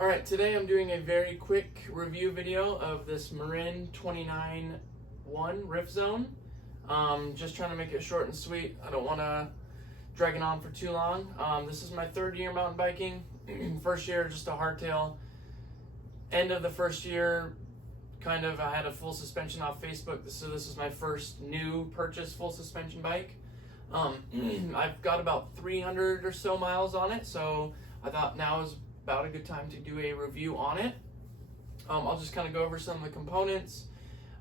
Alright, today I'm doing a very quick review video of this Marin 29.1 Rift Zone. Just trying to make it short and sweet. I don't want to drag it on for too long. This is my third year mountain biking. First year, just a hardtail. End of the first year, I had a full suspension off Facebook, so this is my first new purchase full suspension bike. I've got about 300 or so miles on it, so I thought now is about a good time to do a review on it. I'll just kind of go over some of the components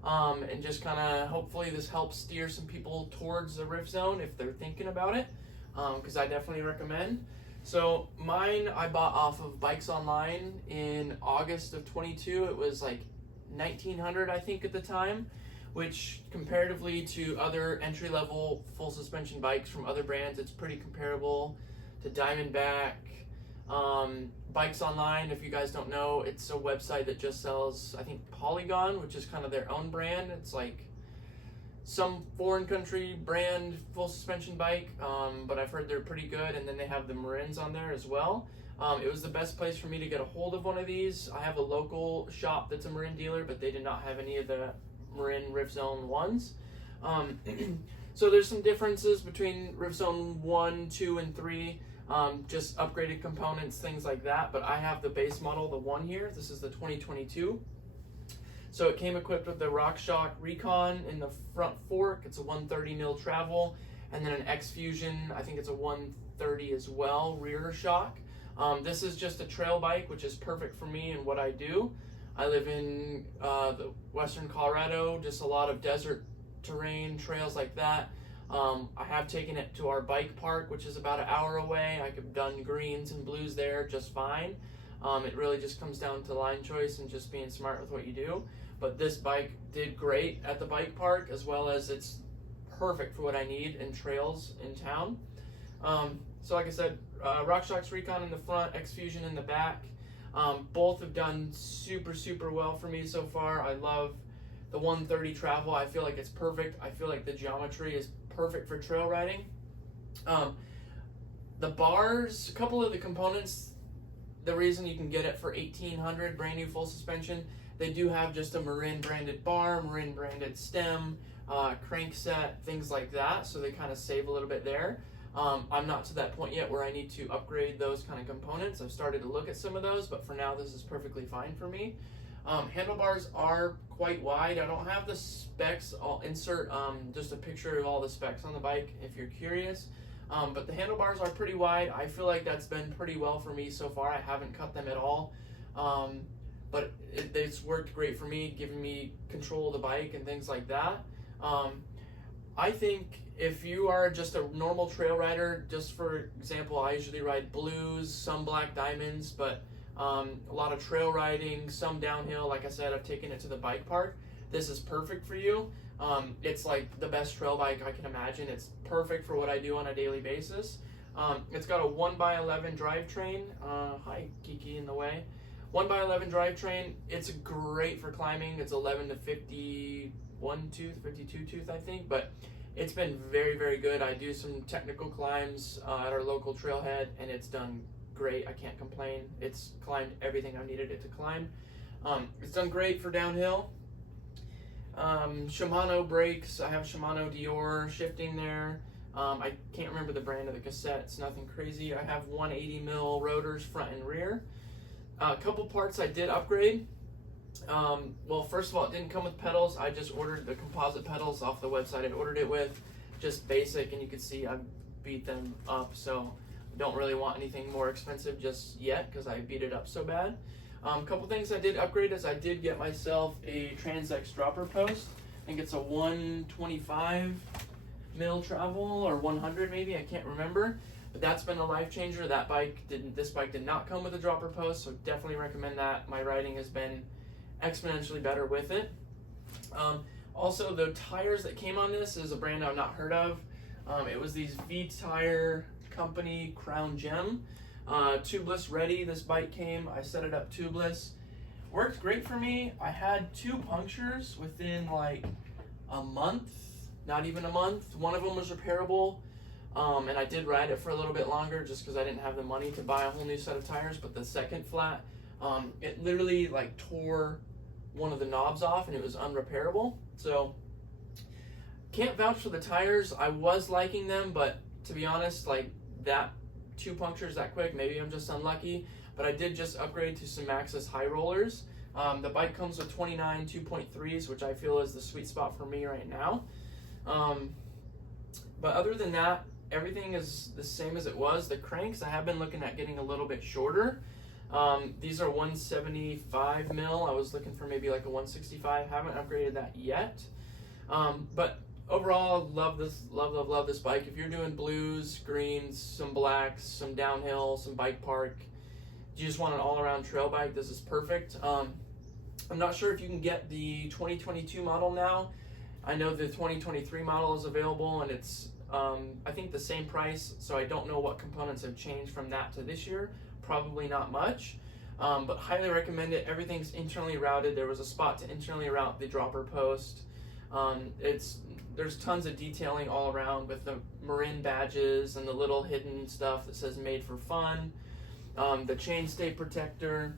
and just kind of hopefully this helps steer some people towards the Rift Zone if they're thinking about it, because I definitely recommend. So mine I bought off of Bikes Online in August of 22. It was like 1900 I think at the time, which comparatively to other entry-level full suspension bikes from other brands, it's pretty comparable to Diamondback. Bikes Online, if you guys don't know, it's a website that just sells, I think, Polygon, which is kind of their own brand. It's like some foreign country brand full suspension bike, but I've heard they're pretty good, and then they have the Marins on there as well. It was the best place for me to get a hold of one of these. I have a local shop that's a Marin dealer, but they did not have any of the Marin Rift Zone ones. So there's some differences between Rift Zone 1, 2, and 3. Just upgraded components, things like that, but I have the base model, the 1 here. This is the 2022. So it came equipped with the RockShox Recon in the front fork. It's a 130mm travel, and then an X Fusion, I think it's a 130 as well, rear shock. This is just a trail bike, which is perfect for me and what I do. I live in the western Colorado, just a lot of desert terrain, trails like that. I have taken it to our bike park, which is about an hour away. I could have done greens and blues there just fine. It really just comes down to line choice and just being smart with what you do. But this bike did great at the bike park, as well as it's perfect for what I need in trails in town. So like I said, RockShox Recon in the front, X Fusion in the back. Both have done super well for me so far. I love the 130 travel. I feel like it's perfect. I feel like the geometry is perfect for trail riding. The bars, a couple of the components, the reason you can get it for $1,800 brand new full suspension, they do have just a Marin branded bar, Marin branded stem, crank set, things like that, so they kind of save a little bit there. I'm not to that point yet where I need to upgrade those kind of components. I've started to look at some of those, but for now this is perfectly fine for me. Handlebars are quite wide. I don't have the specs. I'll insert just a picture of all the specs on the bike if you're curious. But the handlebars are pretty wide. I feel like that's been pretty well for me so far. I haven't cut them at all. But it's worked great for me, giving me control of the bike and things like that. I think if you are just a normal trail rider, just for example, I usually ride blues, some black diamonds, but a lot of trail riding, some downhill. Like I said, I've taken it to the bike park. This is perfect for you. It's like the best trail bike I can imagine. It's perfect for what I do on a daily basis. It's got a 1x11 drivetrain. Hi, Kiki in the way. 1x11 drivetrain. It's great for climbing. It's 11 to 51 tooth, 52 tooth, I think, but it's been very good. I do some technical climbs at our local trailhead, and it's done great. I can't complain. It's climbed everything I needed it to climb. It's done great for downhill. Shimano brakes. I have Shimano Dior shifting there. I can't remember the brand of the cassette. It's nothing crazy. I have 180mm rotors front and rear. A couple parts I did upgrade. Well, first of all, it didn't come with pedals. I just ordered the composite pedals off the website I ordered it with, just basic, and you can see I beat them up, so don't really want anything more expensive just yet because I beat it up so bad. A couple things I did upgrade is I did get myself a Transx dropper post. I think it's a 125mm travel or 100 maybe, I can't remember. But that's been a life changer. This bike did not come with a dropper post, so definitely recommend that. My riding has been exponentially better with it. Also, the tires that came on this is a brand I've not heard of. It was these V-Tire Company Crown Gem. Tubeless ready, this bike came. I set it up tubeless. Worked great for me. I had 2 punctures within like a month, not even a month. One of them was repairable. And I did ride it for a little bit longer just because I didn't have the money to buy a whole new set of tires, but the second flat It literally like tore one of the knobs off and it was unrepairable. So can't vouch for the tires. I was liking them, but to be honest, like that 2 punctures that quick, maybe I'm just unlucky, but I did just upgrade to some Maxxis high rollers. The bike comes with 29 2.3s, which I feel is the sweet spot for me right now. But other than that, everything is the same as it was. The cranks, I have been looking at getting a little bit shorter. These are 175 mil. I was looking for maybe like a 165. Haven't upgraded that yet. But overall, love this bike. If you're doing blues, greens, some blacks, some downhill, some bike park, you just want an all-around trail bike, this is perfect. I'm not sure if you can get the 2022 model now. I know the 2023 model is available, and it's I think the same price, so I don't know what components have changed from that to this year. Probably not much, but highly recommend it. Everything's internally routed. There was a spot to internally route the dropper post. There's tons of detailing all around with the Marin badges and the little hidden stuff that says made for fun. The chainstay protector.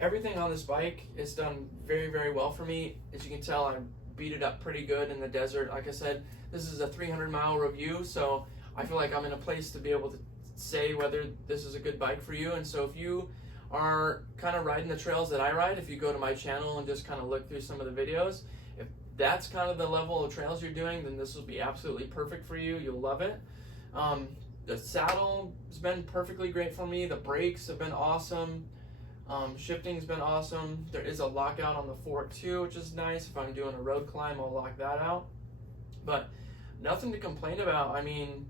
Everything on this bike is done very, very well for me. As you can tell, I beat it up pretty good in the desert. Like I said, this is a 300-mile review, so I feel like I'm in a place to be able to say whether this is a good bike for you. And so if you are kind of riding the trails that I ride, if you go to my channel and just kind of look through some of the videos, if that's kind of the level of trails you're doing, then this will be absolutely perfect for you. You'll love it. The saddle has been perfectly great for me. The brakes have been awesome. Shifting's been awesome. There is a lockout on the fork too, which is nice. If I'm doing a road climb, I'll lock that out. But nothing to complain about. I mean,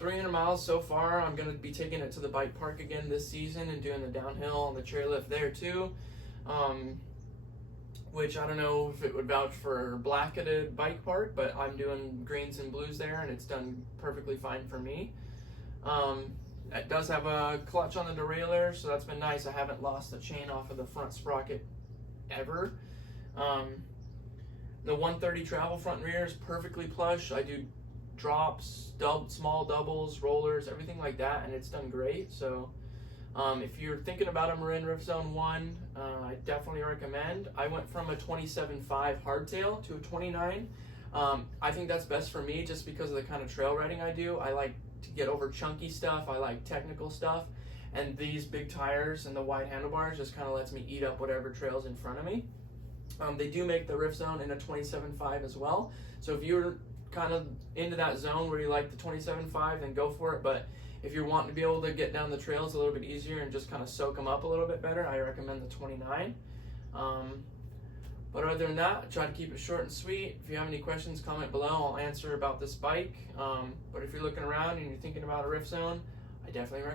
300 miles so far. I'm going to be taking it to the bike park again this season and doing the downhill and the chairlift there too. Which I don't know if it would vouch for black at a bike park, but I'm doing greens and blues there, and it's done perfectly fine for me. It does have a clutch on the derailleur, so that's been nice. I haven't lost the chain off of the front sprocket ever. The 130 travel front and rear is perfectly plush. I do drops, small doubles, rollers, everything like that, and it's done great. So if you're thinking about a Marin Rift Zone 1, I definitely recommend. I went from a 27.5 hardtail to a 29. I think that's best for me just because of the kind of trail riding I do. I like to get over chunky stuff. I like technical stuff. And these big tires and the wide handlebars just kind of lets me eat up whatever trail's in front of me. They do make the Rift Zone in a 27.5 as well. So if you're kind of into that zone where you like the 27.5, then go for it. But if you're wanting to be able to get down the trails a little bit easier and just kind of soak them up a little bit better, I recommend the 29. But other than that, I try to keep it short and sweet. If you have any questions, comment below. I'll answer about this bike. But if you're looking around and you're thinking about a Rift Zone, I definitely recommend